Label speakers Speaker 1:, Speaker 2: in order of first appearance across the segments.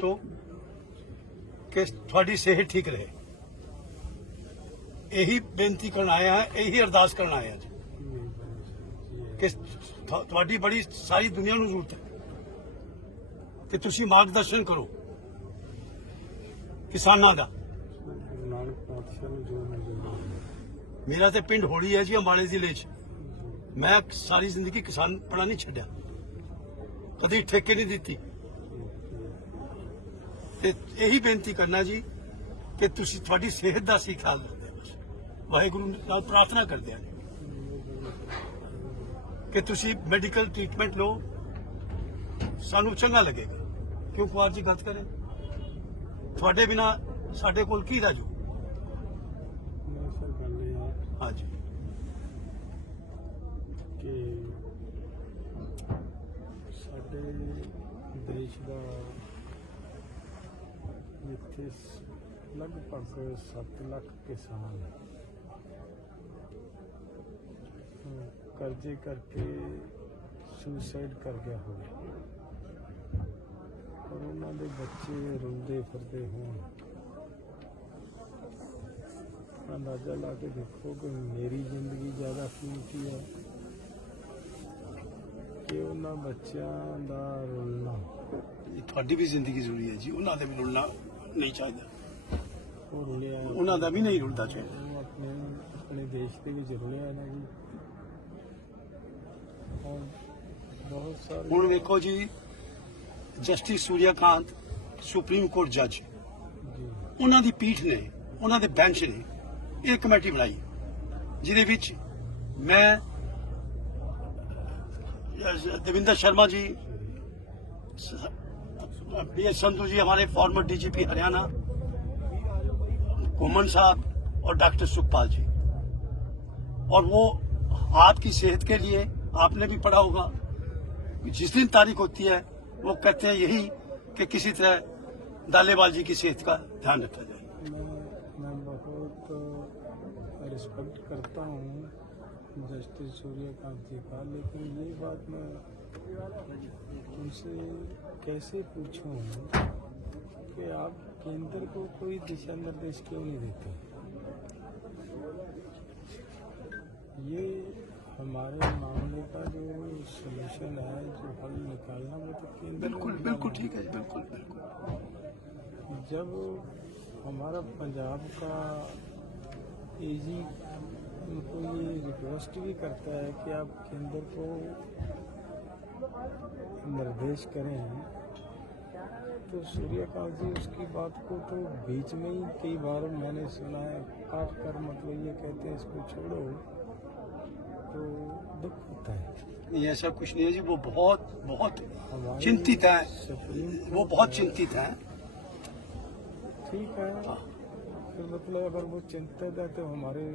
Speaker 1: ਤੋਂ ਕਿ ਤੁਹਾਡੀ ਸਿਹਤ ਠੀਕ ਰਹੇ ਇਹੀ ਬੇਨਤੀ ਕਰਨ ਆਇਆ ਹੈ ਇਹੀ ਅਰਦਾਸ ਕਰਨ ਆਇਆ ਆ ਕਿ ਤੁਹਾਡੀ ਬੜੀ ਸਾਰੀ ਦੁਨੀਆ ਨੂੰ ਜ਼ਰੂਰਤ ਹੈ ਕਿ ਤੁਸੀਂ ਮਾਰਗਦਰਸ਼ਨ ਕਰੋ ਕਿਸਾਨਾਂ ਦਾ ਮੇਰਾ ਤੇ ਪਿੰਡ ਹੋੜੀ ਹੈ ਜੀ ਅੰਬਾਲੇ ਜ਼ਿਲ੍ਹੇ 'ਚ ਮੈਂ ਸਾਰੀ ਜ਼ਿੰਦਗੀ ਕਿਸਾਨ ਪੜਾ ਨਹੀਂ ਛੱਡਿਆ ਕਦੀ ਠੇਕੇ ਨਹੀਂ ਦਿੱਤੀ ਤੇ ਇਹੀ ਬੇਨਤੀ ਕਰਨਾ ਜੀ ਕਿ ਤੁਸੀਂ ਤੁਹਾਡੀ ਸਿਹਤ ਦਾ ਸੀ ਖਿਆਲ ਰੱਖਦੇ ਵਾਹਿਗੁਰੂ ਨਾਲ ਪ੍ਰਾਰਥਨਾ ਕਰਦੇ ਆ ਕਿ ਤੁਸੀਂ ਮੈਡੀਕਲ ਟ੍ਰੀਟਮੈਂਟ ਲਓ ਸਾਨੂੰ ਚੰਗਾ ਲੱਗੇਗਾ ਕਿਉਂ ਕੁਆਰ ਜੀ ਗੱਲ ਕਰੇ ਤੁਹਾਡੇ ਬਿਨਾ ਸਾਡੇ ਕੋਲ ਕੀ ਰਾਜੂ ਜੀ ਕਿ
Speaker 2: ਸਾਡੇ ਦੇਸ਼ ਦਾ ਇੱਥੇ ਲਗਭਗ 7 ਲੱਖ ਕਿਸਾਨ ਕਰਜ਼ੇ ਕਰਕੇ ਸੁਸਾਈਡ ਕਰ ਗਿਆ ਹੋਵੇ ਪਰ ਉਹਨਾਂ ਦੇ ਬੱਚੇ ਰੋਂਦੇ ਫਿਰਦੇ ਹੋਣ ਅੰਦਾਜ਼ਾ ਲਾ ਕੇ ਦੇਖੋ ਕਿ ਮੇਰੀ ਜ਼ਿੰਦਗੀ ਜ਼ਿਆਦਾ ਕੀਮਤੀ ਹੈ ਕਿ ਉਹਨਾਂ ਬੱਚਿਆਂ ਦਾ ਰੋਣਾ
Speaker 1: ਤੁਹਾਡੀ ਵੀ ਜ਼ਿੰਦਗੀ ਜ਼ਰੂਰੀ ਹੈ ਜੀ ਉਹਨਾਂ ਦੇ ਵੀ ਰੋਣਾ ਨਹੀਂ ਚਾਹੀਦਾ ਉਹ ਰੁਲਿਆ ਉਹਨਾਂ ਦਾ ਵੀ ਨਹੀਂ ਰੁਲਦਾ ਚਾਹੀਦਾ ਆਪਣੇ ਆਪਣੇ ਦੇਸ਼ ਦੇ ਵਿੱਚ ਰੁਲਿਆ ਨਾ ਜੀ ਬਹੁਤ ਸਾਰੇ ਹੁਣ ਵੇਖੋ ਜੀ ਜਸਟਿਸ ਸੂਰਿਆਕਾਂਤ ਸੁਪਰੀਮ ਕੋਰਟ ਜੱਜ ਉਹਨਾਂ ਦੀ ਪੀਠ ਨੇ ਉਹਨਾਂ ਦੇ ਬੈਂਚ ਨੇ ਇਹ ਕਮੇਟੀ ਬਣਾਈ ਜਿਹਦੇ ਵਿੱਚ ਮੈਂ ਦਵਿੰਦਰ ਸ਼ਰਮਾ ਜੀ पी एस संधु जी हमारे फॉर्मर डीजीपी हरियाणा कोमन साहब और डॉक्टर सुखपाल जी और वो आपकी सेहत के लिए आपने भी पढ़ा होगा जिस दिन तारीख होती है वो कहते हैं यही कि किसी तरह दालेवाल जी की सेहत का ध्यान रखा जाए
Speaker 2: मैं बहुत रिस्पेक्ट करता हूँ जस्टिस सूर्यकांत जी का लेकिन ये बात मैं उनसे कैसे पूछूं कि आप केंद्र को कोई दिशा निर्देश क्यों नहीं देते ये हमारे मामले का जो सलूशन है जो हल निकालना वो तो
Speaker 1: केंद्र बिल्कुल बिल्कुल ठीक है बिल्कुल
Speaker 2: बिल्कुल जब हमारा पंजाब का एजी उनको ये रिक्वेस्ट भी करता है कि आप केंद्र को निर्देश करे हैं तो सूर्यकांत जी उसकी बात को तो बीच में ही कई बार मैंने सुना है काट कर मतलब ये कहते हैं इसको छोड़ो तो दुख होता है
Speaker 1: नहीं ऐसा कुछ नहीं है जी वो बहुत बहुत चिंतित है वो बहुत चिंतित है
Speaker 2: ठीक है हाँ। तो मतलब अगर वो चिंतित है तो हमारे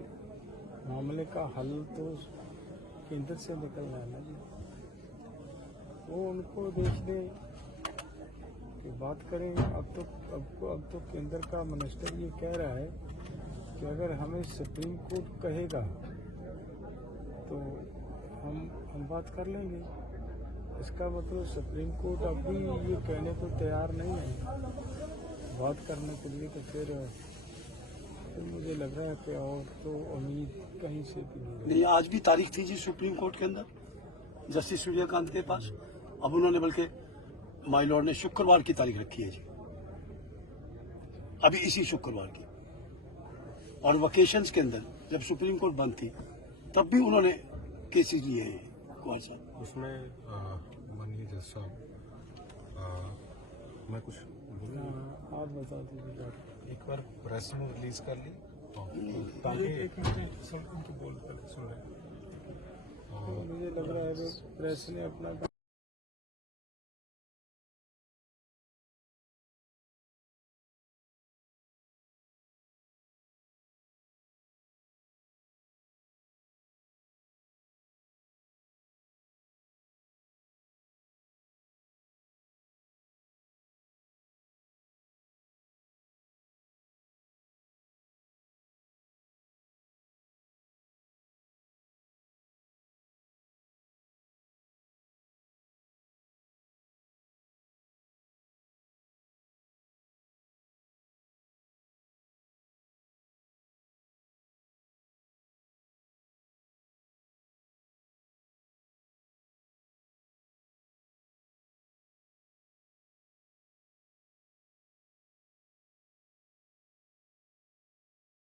Speaker 2: मामले का हल तो केंद्र से निकलना है ना जी वो उनको ले की तो बात करें अब तो अब तो, अब तो केंद्र का मिनिस्टर ये कह रहा है कि अगर हमें सुप्रीम कोर्ट कहेगा तो हम हम बात कर लेंगे इसका मतलब सुप्रीम कोर्ट अब भी ये कहने को तैयार नहीं है बात करने के लिए तो फिर तो मुझे लग रहा है कि और तो उम्मीद कहीं से भी
Speaker 1: नहीं आज भी तारीख थी जी सुप्रीम कोर्ट के अंदर जस्टिस सूर्यकांत के पास अब उन्होंने बल्कि माई लॉर्ड ने शुक्रवार की तारीख रखी है जी अभी इसी शुक्रवार की और वकेशन के अंदर जब सुप्रीम कोर्ट बंद थी तब भी उन्होंने केसेस लिए हैं
Speaker 2: कुमार साहब उसमें माननीय जज साहब मैं कुछ आप बता दीजिए एक बार प्रेस में रिलीज कर ली तो हम्म। ताकि एक मिनट बोल सुन मुझे लग रहा है प्रेस ने अपना